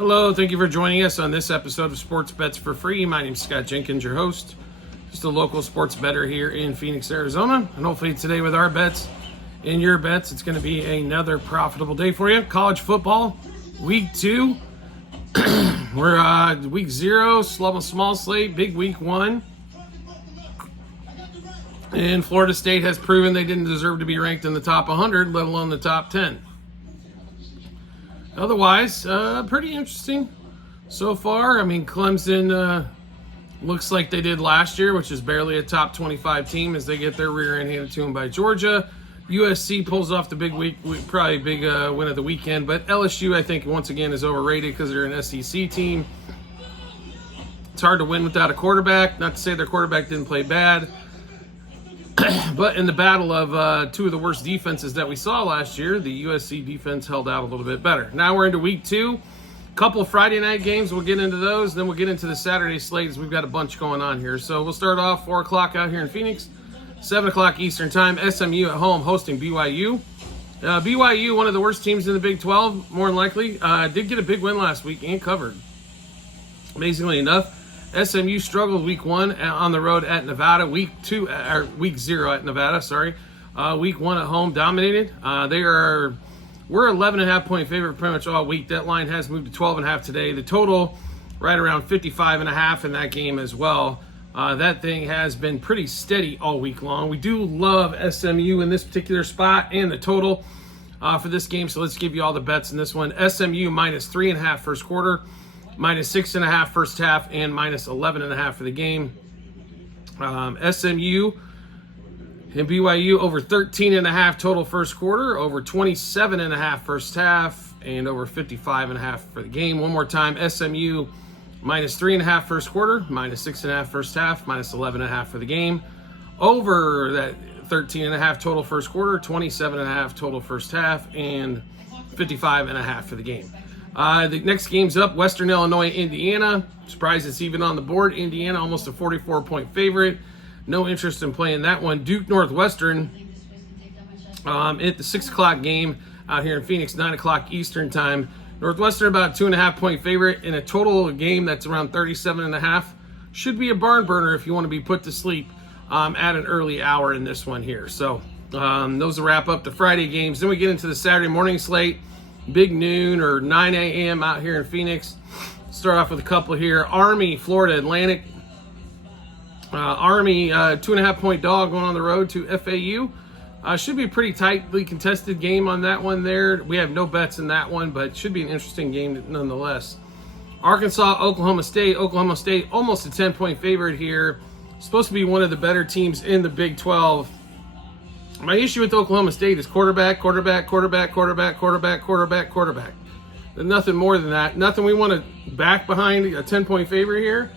Hello, thank you for joining us on this episode of Sports Bets for Free. My name is Scott Jenkins, your host, just a local sports bettor here in Phoenix, Arizona. And hopefully today with our bets and your bets, it's going to be another profitable day for you. College football, week 2. We're week 0, small slate, big week 1. And Florida State has proven they didn't deserve to be ranked in the top 100, let alone the top 10. Otherwise, pretty interesting so far. I mean, Clemson looks like they did last year, which is barely a top 25 team as they get their rear end handed to them by Georgia. USC pulls off the big probably big win of the weekend. But LSU, I think, once again, is overrated because they're an SEC team. It's hard to win without a quarterback. Not to say their quarterback didn't play bad. But in the battle of two of the worst defenses that we saw last year, the USC defense held out a little bit better. Now we're into week 2. Couple of Friday night games. We'll get into those. Then we'll get into the Saturday slates. We've got a bunch going on here. So we'll start off 4 o'clock out here in Phoenix. 7 o'clock Eastern time. SMU at home hosting BYU. BYU, one of the worst teams in the Big 12, more than likely. Did get a big win last week and covered. Amazingly enough. SMU struggled week 1 on the road at Nevada. Week 0 at Nevada, sorry. Week 1 at home dominated. We're 11.5 point favorite pretty much all week. That line has moved to 12.5 today. The total right around 55.5 in that game as well. That thing has been pretty steady all week long. We do love SMU in this particular spot and the total for this game. So let's give you all the bets in this one. SMU minus 3.5 first quarter. Minus 6.5 first half and minus 11.5 for the game. SMU and BYU over 13.5 total first quarter, over 27.5 first half, and over 55.5 for the game. One more time, SMU minus 3.5 first quarter, minus 6.5 first half, minus 11.5 for the game. Over that 13.5 total first quarter, 27.5 total first half, and 55.5 for the game. The next game's up, Western Illinois, Indiana. Surprised it's even on the board. Indiana, almost a 44-point favorite. No interest in playing that one. Duke Northwestern at the 6 o'clock game out here in Phoenix, 9 o'clock Eastern time. Northwestern about 2.5 point favorite in a total game that's around 37.5. Should be a barn burner if you want to be put to sleep at an early hour in this one here. So those will wrap up the Friday games. Then we get into the Saturday morning slate. Big noon or 9 a.m. out here in Phoenix. Start off with a couple here. Army, Florida Atlantic. Army, 2.5 point dog going on the road to FAU. Should be a pretty tightly contested game on that one there. We have no bets in that one, but should be an interesting game nonetheless. Arkansas, Oklahoma State. Oklahoma State, almost a 10-point favorite here. Supposed to be one of the better teams in the Big 12. My issue with Oklahoma State is quarterback. There's nothing more than that. Nothing we want to back behind a 10-point favorite here.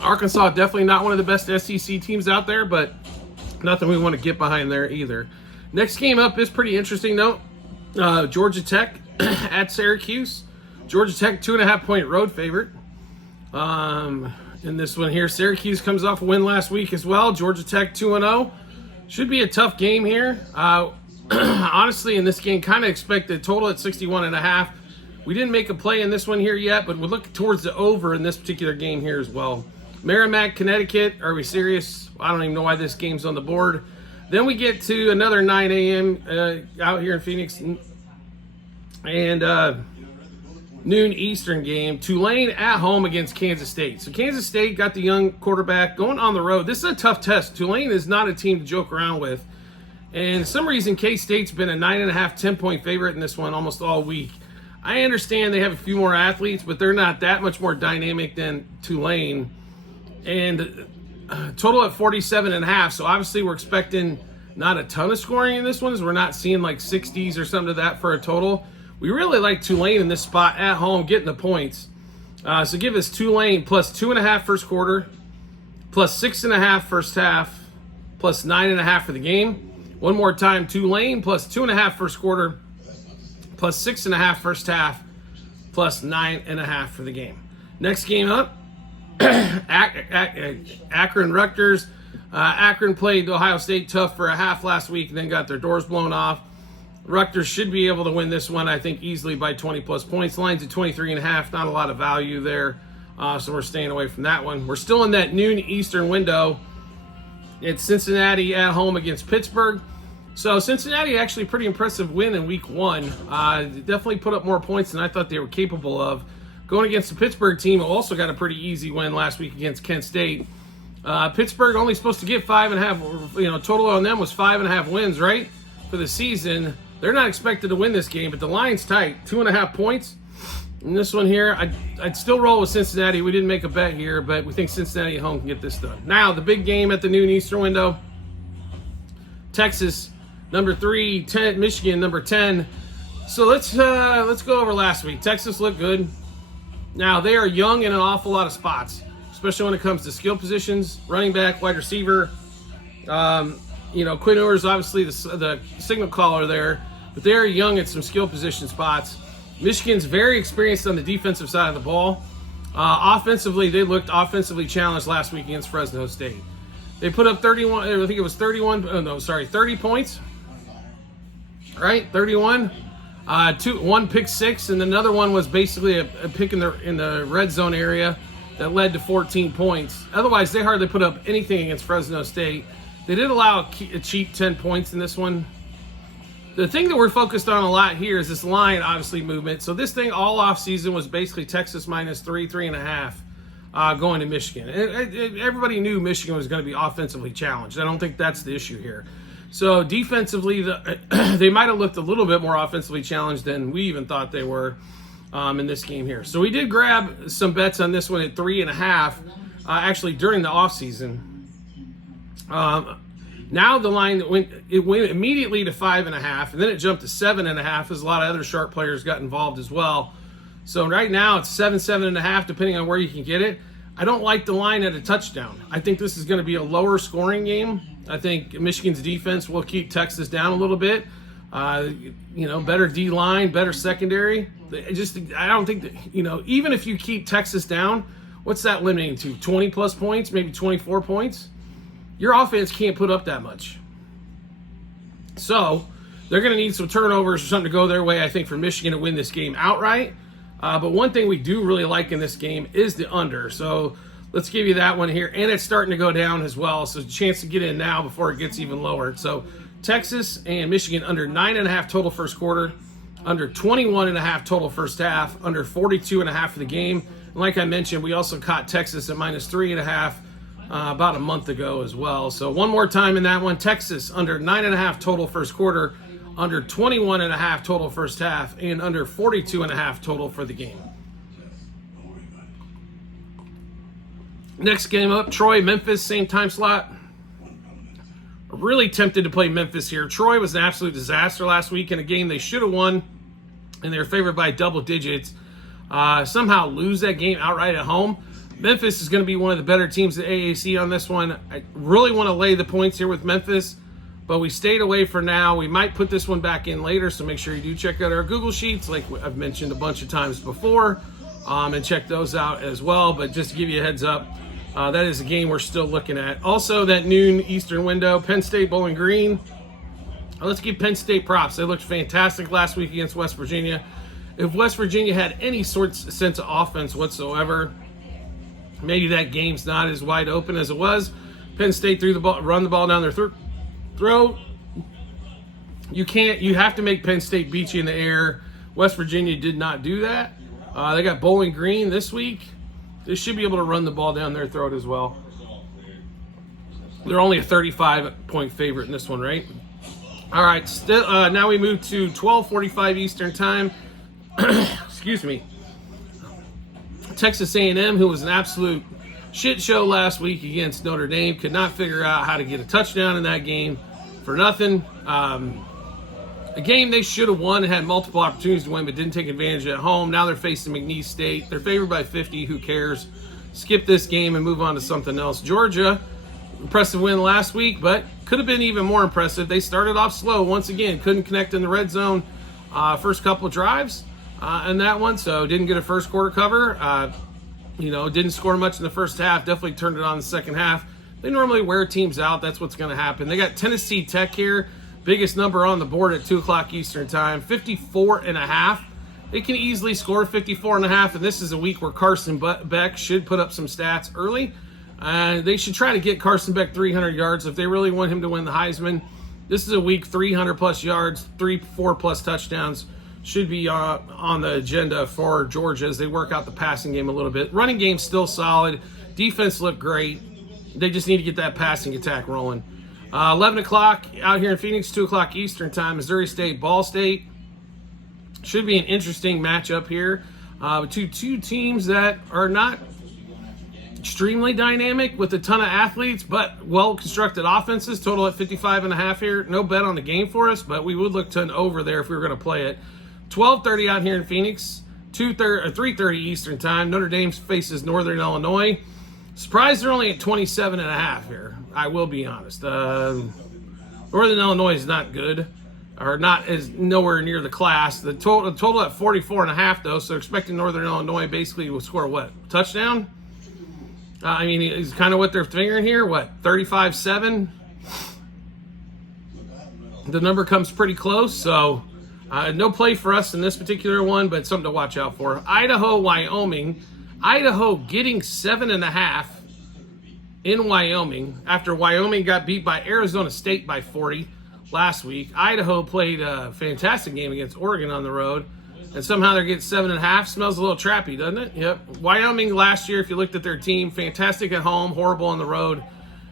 Arkansas, definitely not one of the best SEC teams out there, but nothing we want to get behind there either. Next game up is pretty interesting, though. Georgia Tech at Syracuse. Georgia Tech, 2.5 point road favorite. In this one here, Syracuse comes off a win last week as well. Georgia Tech 2-0. Should be a tough game here. Honestly, in this game, kind of expect the total at 61.5. We didn't make a play in this one here yet, but we're looking towards the over in this particular game here as well. Merrimack, Connecticut. Are we serious? I don't even know why this game's on the board. Then we get to another 9 a.m. Out here in Phoenix. And noon Eastern game. Tulane at home against Kansas State. So Kansas State got the young quarterback going on the road. This is a tough test. Tulane is not a team to joke around with. And for some reason, K-State's been a 9.5, 10-point favorite in this one almost all week. I understand they have a few more athletes, but they're not that much more dynamic than Tulane. And total at 47.5. So obviously we're expecting not a ton of scoring in this one. We're not seeing like 60s or something to that for a total. We really like Tulane in this spot at home, getting the points. So give us Tulane plus 2.5 first quarter, plus 6.5 first half, plus 9.5 for the game. One more time, Tulane plus 2.5 first quarter, plus 6.5 first half, plus 9.5 for the game. Next game up, Akron Rutgers. Akron played Ohio State tough for a half last week and then got their doors blown off. Rutgers should be able to win this one, I think, easily by 20-plus points. Line's at 23.5, not a lot of value there, so we're staying away from that one. We're still in that noon Eastern window. It's Cincinnati at home against Pittsburgh. So Cincinnati actually pretty impressive win in week 1. Definitely put up more points than I thought they were capable of. Going against the Pittsburgh team, who also got a pretty easy win last week against Kent State. Pittsburgh only supposed to get 5.5. Total on them was 5.5 wins, right, for the season. They're not expected to win this game, but the line's tight, 2.5 points. In this one here, I'd still roll with Cincinnati. We didn't make a bet here, but we think Cincinnati at home can get this done. Now, the big game at the noon Eastern window. Texas, number 3, Michigan, number 10. So let's go over last week. Texas looked good. Now, they are young in an awful lot of spots, especially when it comes to skill positions, running back, wide receiver. Quinn Ewers, obviously the signal caller there, but they are young at some skill position spots. Michigan's very experienced on the defensive side of the ball. Offensively, they looked offensively challenged last week against Fresno State. They put up 30 points. Right, 31. One pick six, and another one was basically a pick in the red zone area that led to 14 points. Otherwise, they hardly put up anything against Fresno State. They did allow a cheap 10 points in this one. The thing that we're focused on a lot here is this line, obviously, movement. So this thing all off season was basically Texas -3, 3.5 going to Michigan. Everybody knew Michigan was going to be offensively challenged. I don't think that's the issue here. So defensively, they might have looked a little bit more offensively challenged than we even thought they were in this game here. So we did grab some bets on this one at 3.5, actually during the offseason. Now the line went immediately to 5.5, and then it jumped to 7.5 as a lot of other sharp players got involved as well. So right now it's 7.5, depending on where you can get it. I don't like the line at a touchdown. I think this is going to be a lower scoring game. I think Michigan's defense will keep Texas down a little bit. Better D line, better secondary. I don't think that, even if you keep Texas down, what's that limiting to? 20 plus points, maybe 24 points? Your offense can't put up that much. So they're going to need some turnovers or something to go their way, I think, for Michigan to win this game outright. But one thing we do really like in this game is the under. So let's give you that one here. And it's starting to go down as well, so a chance to get in now before it gets even lower. So Texas and Michigan under 9.5 total first quarter, under 21.5 total first half, under 42.5 for the game. And like I mentioned, we also caught Texas at -3.5 about a month ago as well. So one more time in that one, Texas under 9.5 total first quarter, under 21.5 total first half, and under 42.5 total for the game. Next game up, Troy, Memphis, same time slot. Really tempted to play Memphis here. Troy was an absolute disaster last week in a game they should have won, and they were favored by double digits. Somehow lose that game outright at home. Memphis is going to be one of the better teams at AAC on this one. I really want to lay the points here with Memphis, but we stayed away for now. We might put this one back in later, so make sure you do check out our Google Sheets, like I've mentioned a bunch of times before, and check those out as well. But just to give you a heads up, that is a game we're still looking at. Also, that noon Eastern window, Penn State, Bowling Green. Let's give Penn State props. They looked fantastic last week against West Virginia. If West Virginia had any sense of offense whatsoever, maybe that game's not as wide open as it was. Penn State run the ball down their throat. You have to make Penn State beat you in the air. West Virginia did not do that. They got Bowling Green this week. They should be able to run the ball down their throat as well. They're only a 35-point favorite in this one, right? All right, now we move to 12:45 Eastern time. Excuse me. Texas A&M, who was an absolute shit show last week against Notre Dame, could not figure out how to get a touchdown in that game for nothing. A game they should have won and had multiple opportunities to win, but didn't take advantage at home. Now they're facing McNeese State. They're favored by 50. Who cares? Skip this game and move on to something else. Georgia, impressive win last week, but could have been even more impressive. They started off slow once again. Couldn't connect in the red zone first couple of drives. In that one, so didn't get a first quarter cover. Didn't score much in the first half. Definitely turned it on in the second half. They normally wear teams out. That's what's going to happen. They got Tennessee Tech here. Biggest number on the board at 2 o'clock Eastern time, 54.5. They can easily score 54.5, and this is a week where Carson Beck should put up some stats early. They should try to get Carson Beck 300 yards if they really want him to win the Heisman. This is a week 300-plus yards, 4+ touchdowns should be on the agenda for Georgia as they work out the passing game a little bit. Running game still solid. Defense looked great. They just need to get that passing attack rolling. 11 o'clock out here in Phoenix, 2 o'clock Eastern time, Missouri State, Ball State. Should be an interesting matchup here. Two teams that are not extremely dynamic with a ton of athletes, but well-constructed offenses. Total at 55.5 here. No bet on the game for us, but we would look to an over there if we were going to play it. 12:30 out here in Phoenix, 3:30 Eastern time. Notre Dame faces Northern Illinois. Surprised they're only at 27.5 here. I will be honest. Northern Illinois is not good, or not as nowhere near the class. The total at 44.5 though, so expecting Northern Illinois basically will score what, touchdown? I mean, is kind of what they're figuring here. What, 35-7? The number comes pretty close, so no play for us in this particular one, but something to watch out for. Idaho, Wyoming. Idaho getting 7.5 in Wyoming after Wyoming got beat by Arizona State by 40 last week. Idaho played a fantastic game against Oregon on the road, and somehow they're getting 7.5. Smells a little trappy, doesn't it? Yep. Wyoming last year, if you looked at their team, fantastic at home, horrible on the road.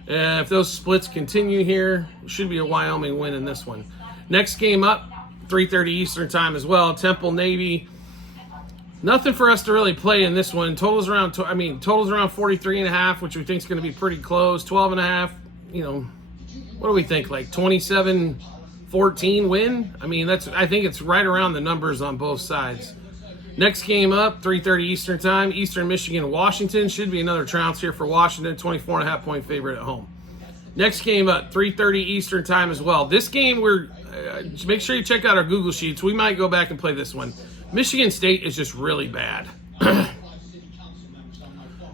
If those splits continue here, it should be a Wyoming win in this one. Next game up, 3:30 Eastern time as well. Temple, Navy. Nothing for us to really play in this one. Totals around 43.5, which we think is going to be pretty close. 12.5. What do we think? Like 27-14 win? I mean, I think it's right around the numbers on both sides. Next game up, 3:30 Eastern time. Eastern Michigan, Washington. Should be another trounce here for Washington. 24.5 point favorite at home. Next game up, 3:30 Eastern time as well. This game, make sure you check out our Google Sheets. We might go back and play this one. Michigan State is just really bad.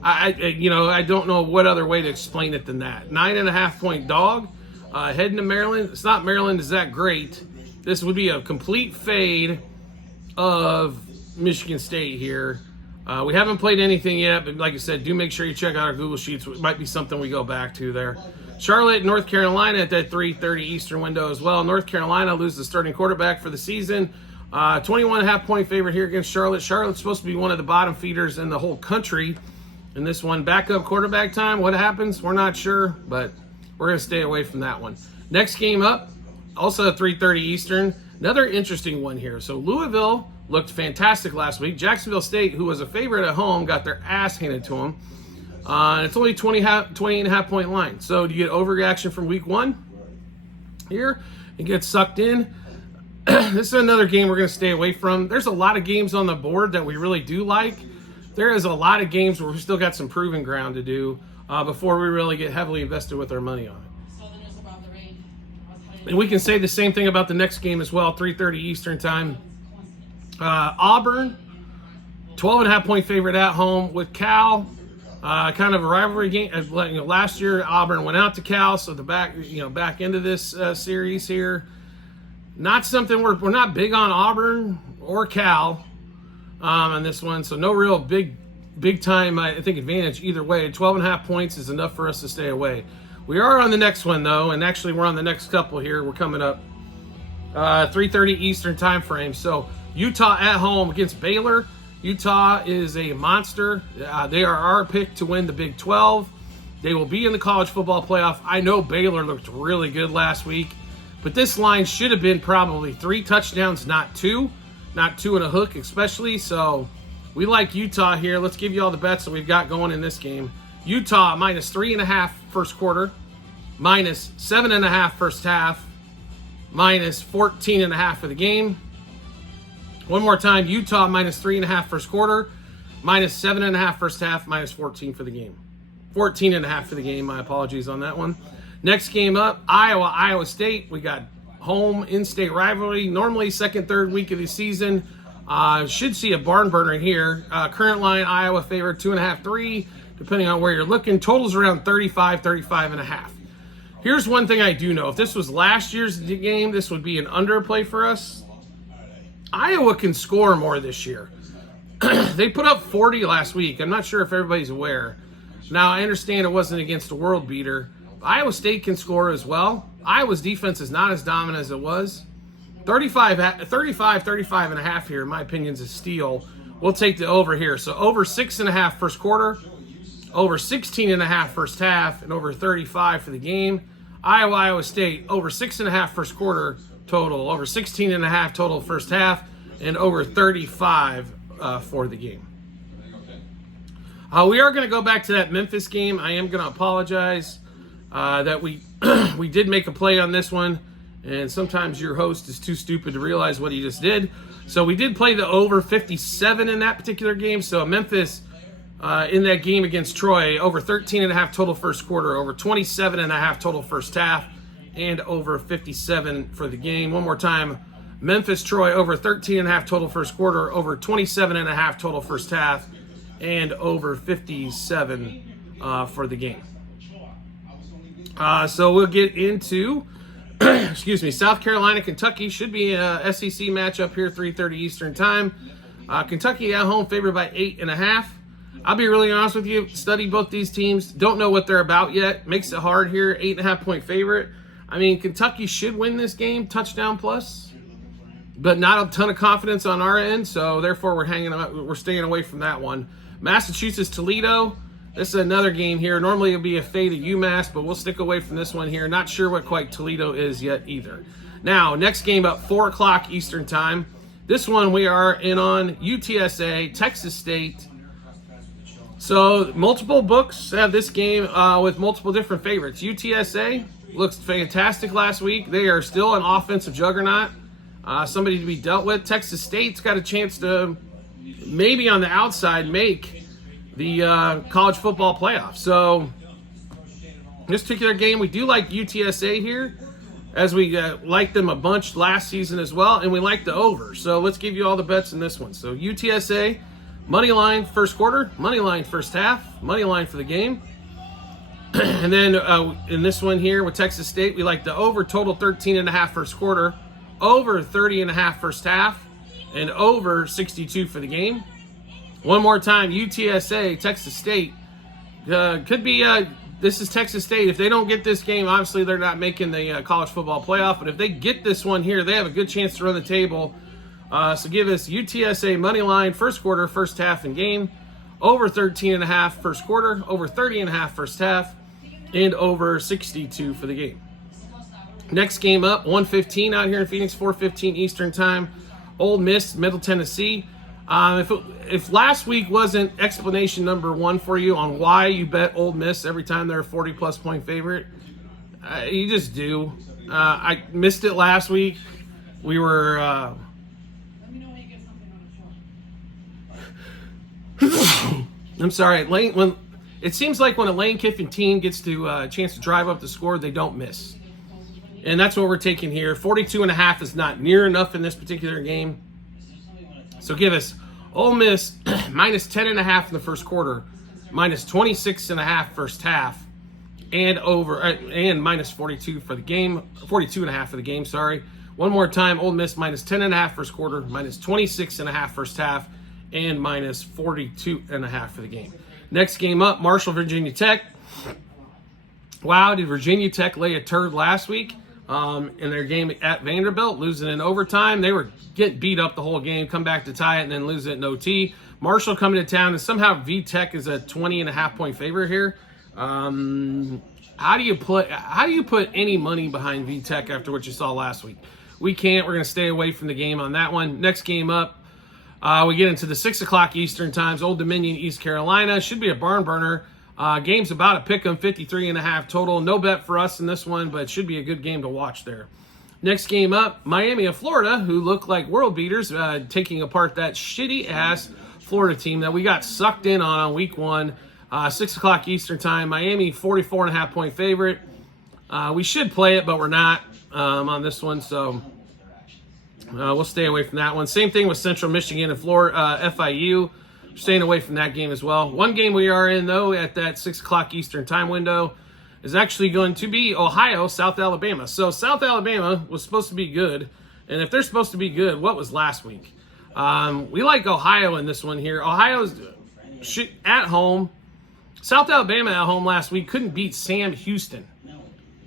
I don't know what other way to explain it than that. 9.5 point dog, heading to Maryland. It's not Maryland is that great. This would be a complete fade of Michigan State here. We haven't played anything yet, but like I said, do make sure you check out our Google Sheets. It might be something we go back to there. Charlotte, North Carolina at that 3:30 Eastern window as well. North Carolina loses the starting quarterback for the season. 21.5 point favorite here against Charlotte. Charlotte's supposed to be one of the bottom feeders in the whole country in this one. Backup quarterback time. What happens? We're not sure, but we're going to stay away from that one. Next game up, also at 3:30 Eastern. Another interesting one here. So Louisville looked fantastic last week. Jacksonville State, who was a favorite at home, got their ass handed to them. It's only 20.5 point line. So do you get overreaction from week one here and get sucked in? This is another game we're going to stay away from. There's a lot of games on the board that we really do like. There is a lot of games where we still got some proving ground to do before we really get heavily invested with our money on it. And we can say the same thing about the next game as well, 3:30 Eastern time. Auburn, 12.5 point favorite at home with Cal. Kind of a rivalry game. Last year Auburn went out to Cal, so the back end of this series here. Not something we're not big on Auburn or Cal on this one, so no real big time I think advantage either way. 12.5 points is enough for us to stay away. We are on the next one though, and actually we're on the next couple here. We're coming up 3:30 Eastern time frame. So Utah at home against Baylor. Utah is a monster. They are our pick to win the Big 12. They will be in the college football playoff. I know Baylor looked really good last week, but this line should have been probably 3 touchdowns, not 2. Not 2 and a hook especially. So we like Utah here. Let's give you all the bets that we've got going in this game. Utah minus 3.5 first quarter, minus 7.5 first half, minus 14.5 for the game. One more time, Utah minus 3.5 first quarter, minus 7.5 first half, minus 14 for the game. 14.5 for the game. My apologies on that one. Next game up, Iowa State. We got home in-state rivalry. Normally second, third week of the season. Should see a barn burner here. Current line, Iowa favored 2.5, 3, depending on where you're looking. Totals around 35.5. Here's one thing I do know. If this was last year's game, this would be an underplay for us. Iowa can score more this year. They put up 40 last week. I'm not sure if everybody's aware. Now, I understand it wasn't against a world beater. Iowa State can score as well. Iowa's defense is not as dominant as it was. 35 and a half here, in my opinion, is a steal. We'll take the over here. So over 6.5 first quarter, over 16.5 first half, and over 35 for the game. Iowa State, over 6.5 first quarter total, over 16.5 total first half, and over 35 for the game. We are going to go back to that Memphis game. I am going to apologize that we we did make a play on this one, and sometimes your host is too stupid to realize what he just did. So we did play the over 57 in that particular game. So Memphis in that game against Troy, over 13.5 total first quarter, over 27.5 total first half, and over 57 for the game. One more time, Memphis Troy, over 13.5 total first quarter, over 27.5 total first half, and over 57 for the game. So we'll get into, excuse me, South Carolina, Kentucky. Should be a SEC matchup here, 3:30 Eastern time. Kentucky at home, favored by 8.5. I'll be really honest with you, study both these teams. Don't know what they're about yet. Makes it hard here, 8.5 point favorite. I mean, Kentucky should win this game, touchdown plus, but not a ton of confidence on our end, so therefore we're staying away from that one. Massachusetts, Toledo. This is another game here. Normally it would be a fade at UMass, but we'll stick away from this one here. Not sure what quite Toledo is yet either. Now, next game up, 4 o'clock Eastern time. This one we are in on UTSA, Texas State. So multiple books have this game with multiple different favorites. UTSA looks fantastic last week. They are still an offensive juggernaut, somebody to be dealt with. Texas State's got a chance to maybe on the outside make the college football playoff. So this particular game, we do like UTSA here, as we liked them a bunch last season as well, and we like the over. So let's give you all the bets in this one. So UTSA, money line first quarter, money line first half, money line for the game. And then in this one here with Texas State, we like the over total 13.5 first quarter, over 30.5 first half, and over 62 for the game. One more time, UTSA, Texas State. Could be, this is Texas State. If they don't get this game, obviously they're not making the college football playoff. But if they get this one here, they have a good chance to run the table. So give us UTSA money line, first quarter, first half, and game. Over 13.5 first quarter, over 30.5 first half, and over 62 for the game. Next game up, 1:15 out here in Phoenix, 4:15 Eastern time. Ole Miss, Middle Tennessee. If last week wasn't explanation number one for you on why you bet Ole Miss every time they're a 40-plus point favorite, you just do. I missed it last week. We were... I'm sorry. When it seems like when a Lane Kiffin team gets to a chance to drive up the score, they don't miss. And that's what we're taking here. 42.5 is not near enough in this particular game. So give us Ole Miss minus 10.5 in the first quarter, minus 26.5 first half, and over and minus 42 for the game, 42.5 for the game. Sorry. One more time, Ole Miss minus 10.5 first quarter, minus 26.5 first half, and minus 42.5 for the game. Next game up, Marshall, Virginia Tech. Wow, did Virginia Tech lay a turd last week in their game at Vanderbilt, losing in overtime? They were getting beat up the whole game, come back to tie it, and then lose it in OT. Marshall coming to town, and somehow VTech is a 20.5 point favorite here. How do you put any money behind VTech after what you saw last week? We can't. We're going to stay away from the game on that one. Next game up, we get into the 6 o'clock Eastern times, Old Dominion, East Carolina. Should be a barn burner. Game's about a pick 'em, 53.5 total. No bet for us in this one, but it should be a good game to watch there. Next game up, Miami of Florida, who look like world beaters, taking apart that shitty-ass Florida team that we got sucked in on week one. 6 o'clock Eastern time, Miami, 44.5 point favorite. We should play it, but we're not on this one, so we'll stay away from that one. Same thing with Central Michigan and Florida, FIU. Staying away from that game as well. One game we are in, though, at that 6 o'clock Eastern time window. is actually going to be Ohio, South Alabama. So South Alabama was supposed to be good. And if they're supposed to be good, what was last week? We like Ohio in this one here. Ohio's at home. South Alabama at home last week couldn't beat Sam Houston,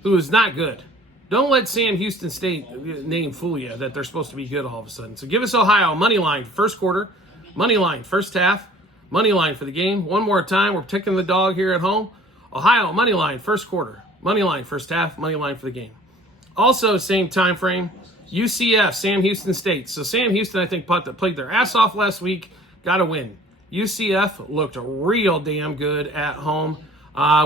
who is not good. Don't let Sam Houston State name fool you that they're supposed to be good all of a sudden. So give us Ohio, money line, first quarter, money line, first half, money line for the game. One more time, we're taking the dog here at home. Ohio, money line, first quarter, money line, first half, money line for the game. Also, same time frame, UCF, Sam Houston State. So Sam Houston, I think, played their ass off last week, got a win. UCF looked real damn good at home.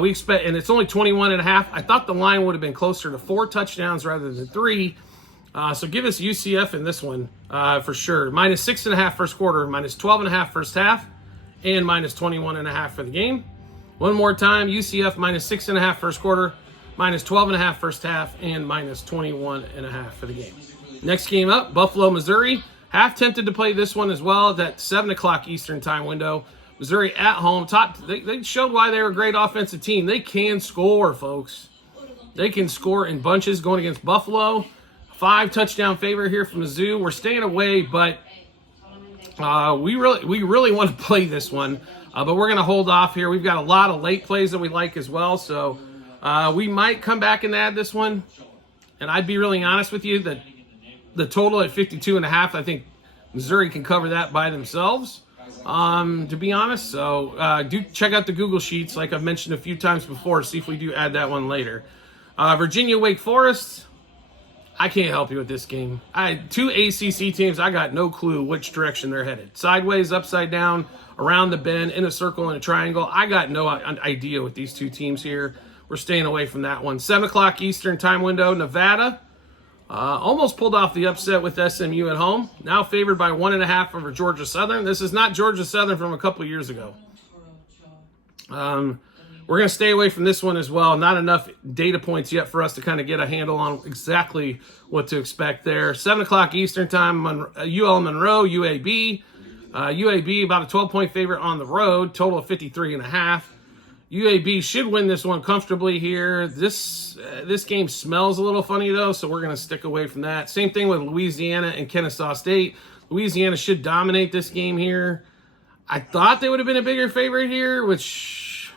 We expect, and it's only 21.5. I thought the line would have been closer to 4 touchdowns rather than 3. So give us UCF in this one for sure. Minus 6.5 first quarter, minus 12.5 first half, and minus 21.5 for the game. One more time, UCF minus 6.5 first quarter, minus 12.5 first half, and minus 21.5 for the game. Next game up, Buffalo, Missouri. Half tempted to play this one as well. That 7 o'clock Eastern time window. Missouri at home. They showed why they were a great offensive team. They can score, folks. They can score in bunches going against Buffalo. 5 touchdown favorite here from Mizzou. We're staying away, but we really want to play this one. But we're going to hold off here. We've got a lot of late plays that we like as well. So we might come back and add this one. And I'd be really honest with you that the total at 52.5, I think Missouri can cover that by themselves. To be honest, so do check out the Google Sheets, like I've mentioned a few times before. See if we do add that one later. Virginia, Wake Forest. I can't help you with this game. 2 ACC teams. I got no clue which direction they're headed. Sideways, upside down, around the bend, in a circle, in a triangle. I got no idea with these 2 teams here. We're staying away from that one. 7 o'clock Eastern time window. Nevada. Almost pulled off the upset with SMU at home. Now favored by 1.5 over Georgia Southern. This is not Georgia Southern from a couple years ago. We're going to stay away from this one as well. Not enough data points yet for us to kind of get a handle on exactly what to expect there. 7 o'clock Eastern time, UL Monroe, UAB. UAB about a 12-point favorite on the road, total of 53.5. UAB should win this one comfortably here. This game smells a little funny, though, so we're going to stick away from that. Same thing with Louisiana and Kennesaw State. Louisiana should dominate this game here. I thought they would have been a bigger favorite here, which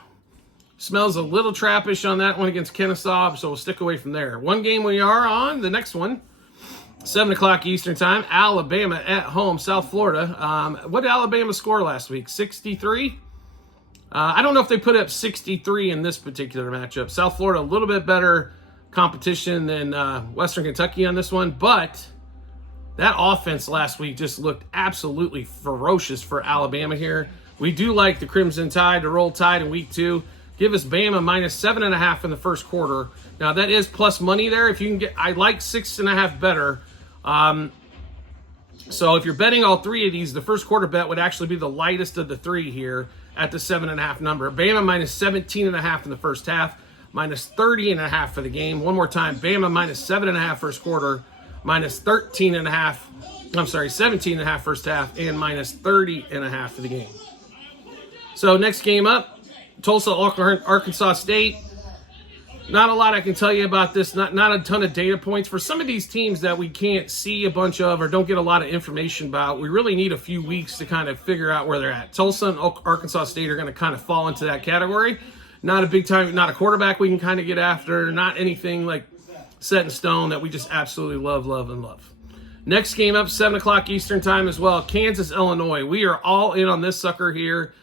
smells a little trappish on that one against Kennesaw, so we'll stick away from there. One game we are on, the next one, 7 o'clock Eastern time, Alabama at home, South Florida. What did Alabama score last week? 63? I don't know if they put up 63 in this particular matchup. South Florida, a little bit better competition than Western Kentucky on this one, but that offense last week just looked absolutely ferocious for Alabama here. We do like the Crimson Tide to roll Tide in week 2. Give us Bama minus 7.5 in the first quarter. Now that is plus money there. If you can get, I like 6.5 better. So if you're betting all 3 of these, the first quarter bet would actually be the lightest of the 3 here at the 7.5 number. Bama minus 17.5 in the first half, minus 30.5 for the game. One more time, Bama minus 7.5 first quarter, minus 17.5 first half, and minus 30.5 for the game. So next game up, Tulsa, Arkansas State. Not a lot I can tell you about this. Not a ton of data points. For some of these teams that we can't see a bunch of or don't get a lot of information about, we really need a few weeks to kind of figure out where they're at. Tulsa and Arkansas State are going to kind of fall into that category. Not a big time, not a quarterback we can kind of get after. Not anything like set in stone that we just absolutely love, love, and love. Next game up, 7 o'clock Eastern time as well. Kansas, Illinois. We are all in on this sucker here.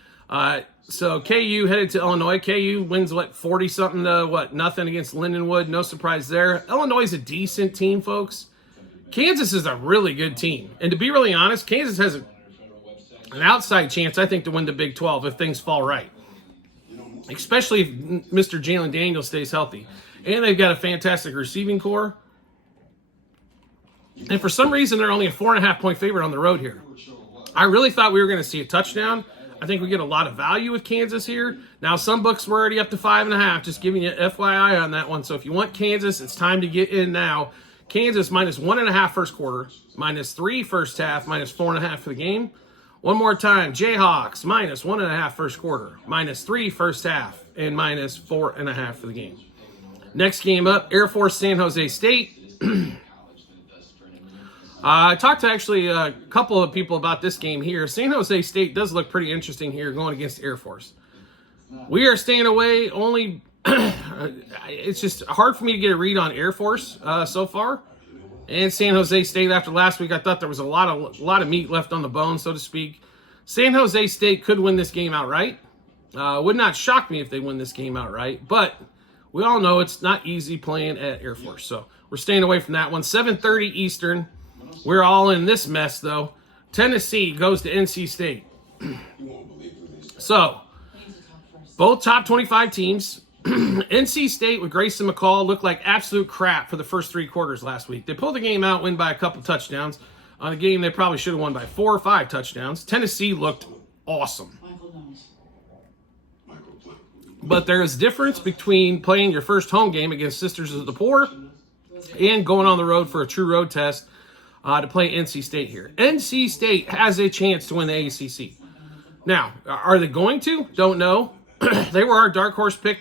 So KU headed to Illinois. KU wins, 40-something to, nothing against Lindenwood. No surprise there. Illinois is a decent team, folks. Kansas is a really good team. And to be really honest, Kansas has an outside chance, I think, to win the Big 12 if things fall right. Especially if Mr. Jalen Daniels stays healthy. And they've got a fantastic receiving core. And for some reason, they're only a 4.5-point favorite on the road here. I really thought we were going to see a touchdown. I think we get a lot of value with Kansas here. Now, some books were already up to 5.5. Just giving you FYI on that one. So if you want Kansas, it's time to get in now. Kansas minus 1.5 first quarter, minus 3 first half, minus 4.5 for the game. One more time, Jayhawks minus 1.5 first quarter, minus 3 first half, and minus 4.5 for the game. Next game up, Air Force San Jose State. I talked to actually a couple of people about this game here. San Jose State does look pretty interesting here going against Air Force. We are staying away only. It's just hard for me to get a read on Air Force so far. And San Jose State after last week, I thought there was a lot of meat left on the bone, so to speak. San Jose State could win this game outright. Would not shock me if they win this game outright, but we all know it's not easy playing at Air Force, so we're staying away from that one. 7:30 Eastern. We're all in this mess, though. Tennessee goes to NC State. So, both top 25 teams. NC State with Grayson McCall looked like absolute crap for the first 3 quarters last week. They pulled the game out, win by a couple touchdowns. On a game they probably should have won by 4 or 5 touchdowns. Tennessee looked awesome. But there is a difference between playing your first home game against Sisters of the Poor and going on the road for a true road test to play NC State here. NC State has a chance to win the ACC. Now, are they going to? Don't know. They were our dark horse pick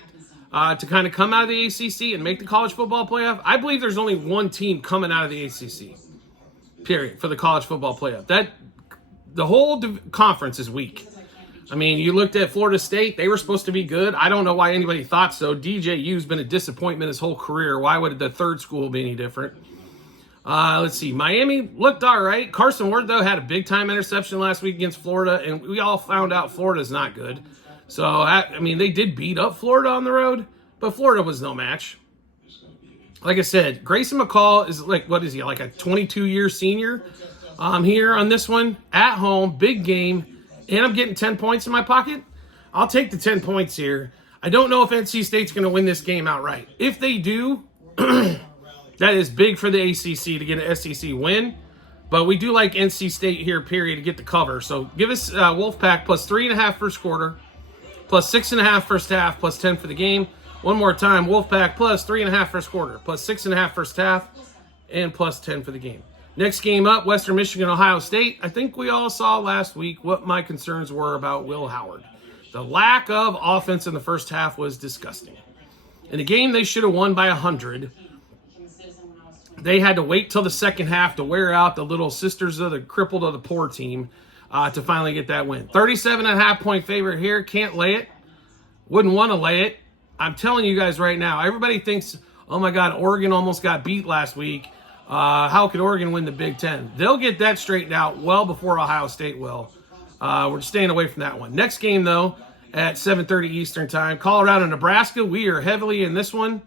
to kind of come out of the ACC and make the college football playoff. I believe there's only one team coming out of the ACC, period, for the college football playoff. The whole conference is weak. I mean, you looked at Florida State. They were supposed to be good. I don't know why anybody thought so. DJU's been a disappointment his whole career. Why would the third school be any different? Let's see. Miami looked all right. Carson Ward, though, had a big-time interception last week against Florida, and we all found out Florida's not good. So, I mean, they did beat up Florida on the road, but Florida was no match. Like I said, Grayson McCall is like, what is he, like a 22-year senior here on this one. At home, big game, and I'm getting 10 points in my pocket. I'll take the 10 points here. I don't know if NC State's going to win this game outright. If they do, that is big for the ACC to get an SEC win. But we do like NC State here, period, to get the cover. So give us Wolfpack plus 3.5 first quarter, plus 6.5 first half, plus 10 for the game. One more time, Wolfpack plus 3.5 first quarter, plus 6.5 first half, and plus 10 for the game. Next game up, Western Michigan, Ohio State. I think we all saw last week what my concerns were about Will Howard. The lack of offense in the first half was disgusting. In a game they should have won by 100, they had to wait till the second half to wear out the little Sisters of the Crippled of the Poor team to finally get that win. 37.5 point favorite here. Can't lay it. Wouldn't want to lay it. I'm telling you guys right now, everybody thinks, oh my God, Oregon almost got beat last week. How could Oregon win the Big Ten? They'll get that straightened out well before Ohio State will. We're staying away from that one. Next game, though, at 7:30 Eastern time, Colorado, Nebraska. We are heavily in this one,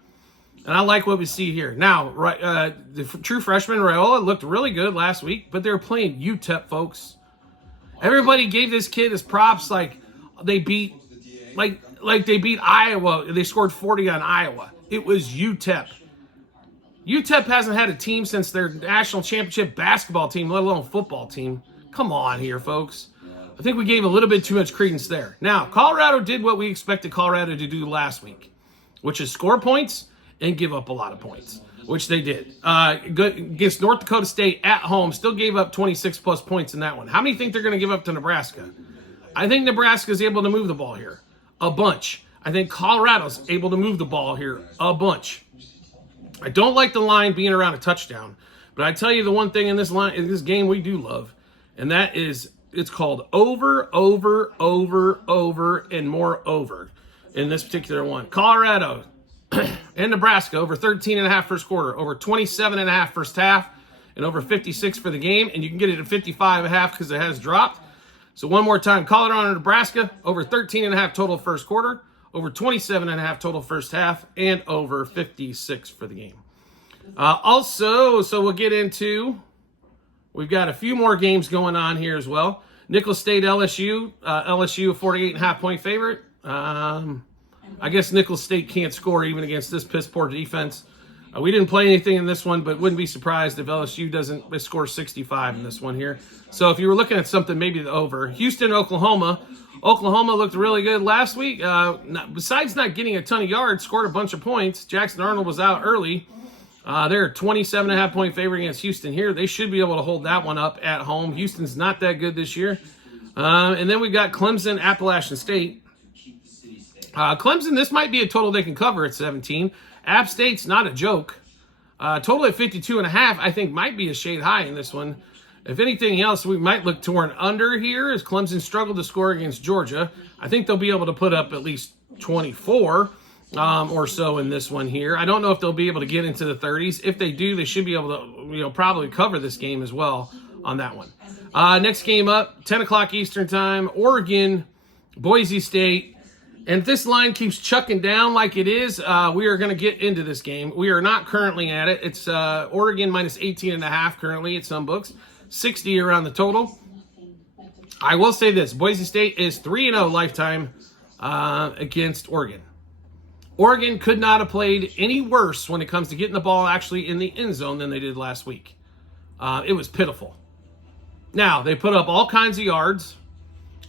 and I like what we see here. Now, the true freshman, Raiola, looked really good last week, but they were playing UTEP, folks. Everybody gave this kid his props like they beat they beat Iowa. They scored 40 on Iowa. It was UTEP. UTEP hasn't had a team since their national championship basketball team, let alone football team. Come on here, folks. I think we gave a little bit too much credence there. Now, Colorado did what we expected Colorado to do last week, which is score points and give up a lot of points, which they did. Against North Dakota State at home, still gave up 26-plus points in that one. How many think they're going to give up to Nebraska? I think Nebraska is able to move the ball here a bunch. I think Colorado's able to move the ball here a bunch. I don't like the line being around a touchdown, but I tell you the one thing in this game we do love, and that is it's called over, and more over in this particular one. Colorado and Nebraska over 13.5 first quarter, over 27.5 first half, and over 56 for the game, and you can get it at 55.5 because it has dropped. So one more time, Colorado and Nebraska over 13.5 total first quarter, over 27.5 total first half, and over 56 for the game. So we'll get into, we've got a few more games going on here as well. Nicholls State, LSU, LSU 48.5 point favorite. I guess Nicholls State can't score even against this piss poor defense. We didn't play anything in this one, but wouldn't be surprised if LSU doesn't score 65 in this one here. So if you were looking at something, maybe the over. Houston, Oklahoma. Oklahoma looked really good last week. Besides not getting a ton of yards, scored a bunch of points. Jackson Arnold was out early. They're a 27.5 point favorite against Houston here. They should be able to hold that one up at home. Houston's not that good this year. And then we've got Clemson, Appalachian State. Clemson, this might be a total they can cover at 17. App State's not a joke. Total at 52.5, I think might be a shade high in this one. If anything else, we might look toward under here as Clemson struggled to score against Georgia. I think they'll be able to put up at least 24 or so in this one here. I don't know if they'll be able to get into the 30s. If they do, they should be able to, probably cover this game as well on that one. Next game up, 10 o'clock Eastern time, Oregon, Boise State. And if this line keeps chucking down like it is, we are going to get into this game. We are not currently at it. It's Oregon minus 18.5 currently at some books. 60 around the total. I will say this. Boise State is 3-0 lifetime against Oregon. Oregon could not have played any worse when it comes to getting the ball actually in the end zone than they did last week. It was pitiful. Now, they put up all kinds of yards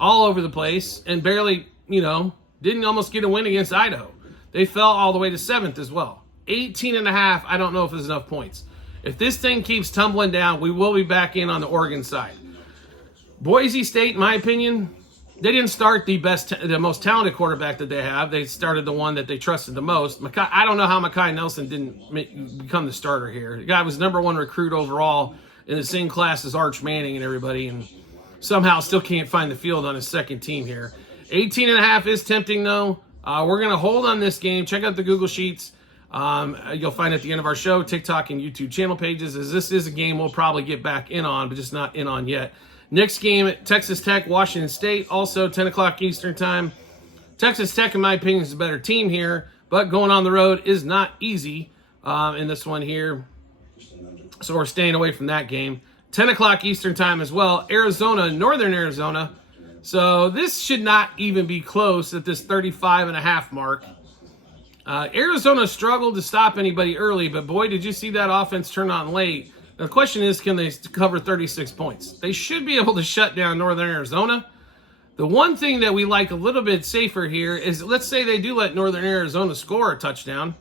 all over the place and barely, didn't almost get a win against Idaho. They fell all the way to 7th as well. 18.5, I don't know if there's enough points. If this thing keeps tumbling down, we will be back in on the Oregon side. Boise State, in my opinion, they didn't start the most talented quarterback that they have. They started the one that they trusted the most. I don't know how Mekhi Nelson didn't become the starter here. The guy was #1 recruit overall in the same class as Arch Manning and everybody, and somehow still can't find the field on his second team here. 18.5 is tempting, though. We're going to hold on this game. Check out the Google Sheets. You'll find at the end of our show, TikTok and YouTube channel pages, as this is a game we'll probably get back in on, but just not in on yet. Next game, Texas Tech, Washington State, also 10 o'clock Eastern time. Texas Tech, in my opinion, is a better team here, but going on the road is not easy in this one here. So we're staying away from that game. 10 o'clock Eastern time as well. Arizona, Northern Arizona. So this should not even be close at this 35.5 mark. Arizona struggled to stop anybody early, but boy, did you see that offense turn on late. The question is, can they cover 36 points? They should be able to shut down Northern Arizona. The one thing that we like a little bit safer here is, let's say they do let Northern Arizona score a touchdown.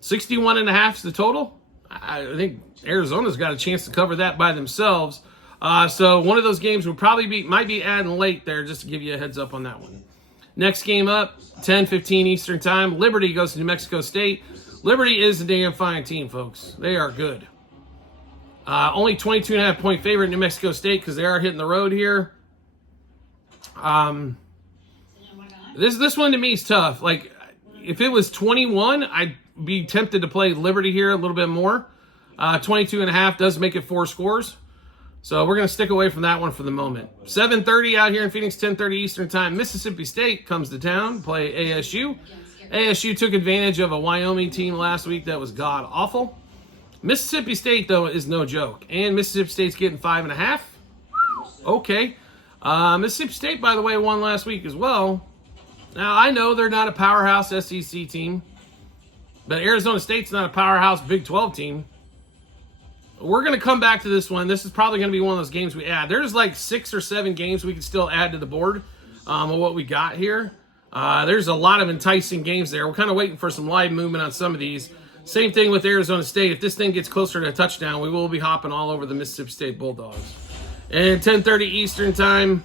61.5 is the total. I think Arizona's got a chance to cover that by themselves. So one of those games might be adding late there, just to give you a heads up on that one. Next game up, 10:15 Eastern time. Liberty goes to New Mexico State. Liberty is a damn fine team, folks. They are good. Only 22.5 point favorite New Mexico State because they are hitting the road here. This one to me is tough. Like, if it was 21, I'd be tempted to play Liberty here a little bit more. 22.5 does make it 4 scores. So we're going to stick away from that one for the moment. 7:30 out here in Phoenix, 10:30 Eastern time. Mississippi State comes to town, play ASU. ASU took advantage of a Wyoming team last week that was god-awful. Mississippi State, though, is no joke. And Mississippi State's getting 5.5. Okay. Mississippi State, by the way, won last week as well. Now, I know they're not a powerhouse SEC team, but Arizona State's not a powerhouse Big 12 team. We're going to come back to this one. This is probably going to be one of those games we add. There's like 6 or 7 games we can still add to the board of what we got here. There's a lot of enticing games there. We're kind of waiting for some live movement on some of these. Same thing with Arizona State. If this thing gets closer to a touchdown, we will be hopping all over the Mississippi State Bulldogs. And 10:30 Eastern time,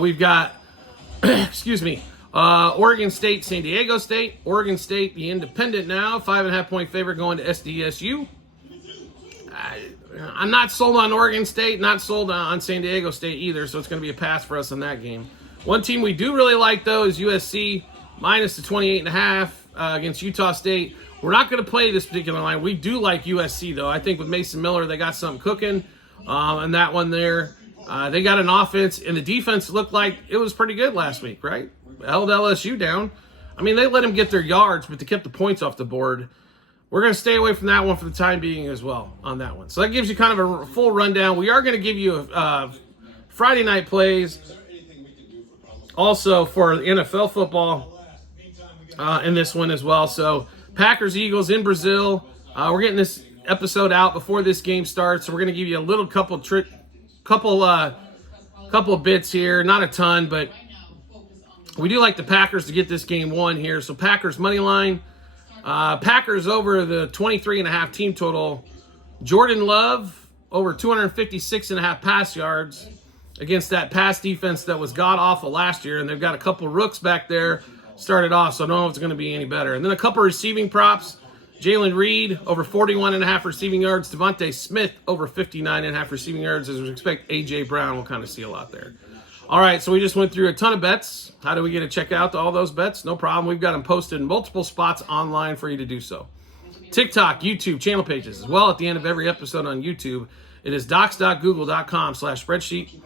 we've got, Oregon State, San Diego State. Oregon State, the independent now, 5.5 point favorite going to SDSU. I'm not sold on Oregon State, not sold on San Diego State either, so it's going to be a pass for us in that game. One team we do really like, though, is USC, minus the 28.5 against Utah State. We're not going to play this particular line. We do like USC, though. I think with Mason Miller, they got something cooking and that one there. They got an offense, and the defense looked like it was pretty good last week, right? Held LSU down. I mean, they let them get their yards, but they kept the points off the board. We're going to stay away from that one for the time being as well on that one. So that gives you kind of a full rundown. We are going to give you Friday night plays also for NFL football in this one as well. So Packers, Eagles in Brazil. We're getting this episode out before this game starts. So we're going to give you a little couple bits here. Not a ton, but we do like the Packers to get this game won here. So Packers money line. Packers over the 23.5 team total. Jordan Love over 256.5 pass yards against that pass defense that was god-awful last year. And they've got a couple rooks back there started off, so I don't know if it's going to be any better. And then a couple receiving props. Jalen Reed, over 41.5 receiving yards. Devontae Smith, over 59.5 receiving yards. As we expect, A.J. Brown will kind of see a lot there. All right, so we just went through a ton of bets. How do we get to check out all those bets? No problem. We've got them posted in multiple spots online for you to do so. TikTok, YouTube, channel pages. As well, at the end of every episode on YouTube, it is docs.google.com/spreadsheet.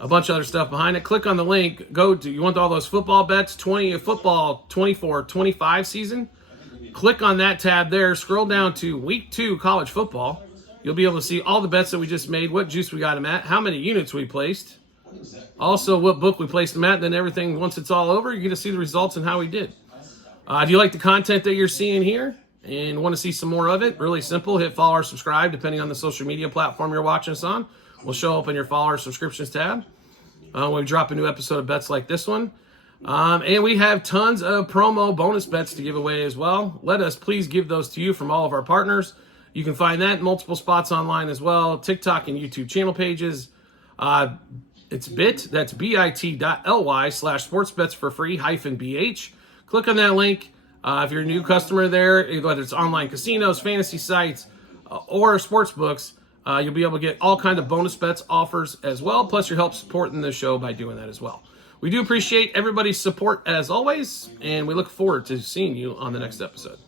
A bunch of other stuff behind it. Click on the link. Go to, you want all those football bets, football 24-25 season? Click on that tab there. Scroll down to week 2 college football. You'll be able to see all the bets that we just made, what juice we got them at, how many units we placed, also what book we placed them at, and then everything, once it's all over, you're going to see the results and how we did. Do you like the content that you're seeing here and want to see some more of it? Really simple. Hit follow or subscribe depending on the social media platform you're watching us on. We'll show up in your follow or subscriptions tab when we drop a new episode of bets like this one. And we have tons of promo bonus bets to give away as well. Let us please give those to you from all of our partners. You can find that in multiple spots online as well. TikTok and YouTube channel pages. It's that's bit.ly/sportsbets for free -BH. Click on that link. If you're a new customer there, whether it's online casinos, fantasy sites, or sports books, you'll be able to get all kinds of bonus bets offers as well. Plus, your help supporting the show by doing that as well. We do appreciate everybody's support as always, and we look forward to seeing you on the next episode.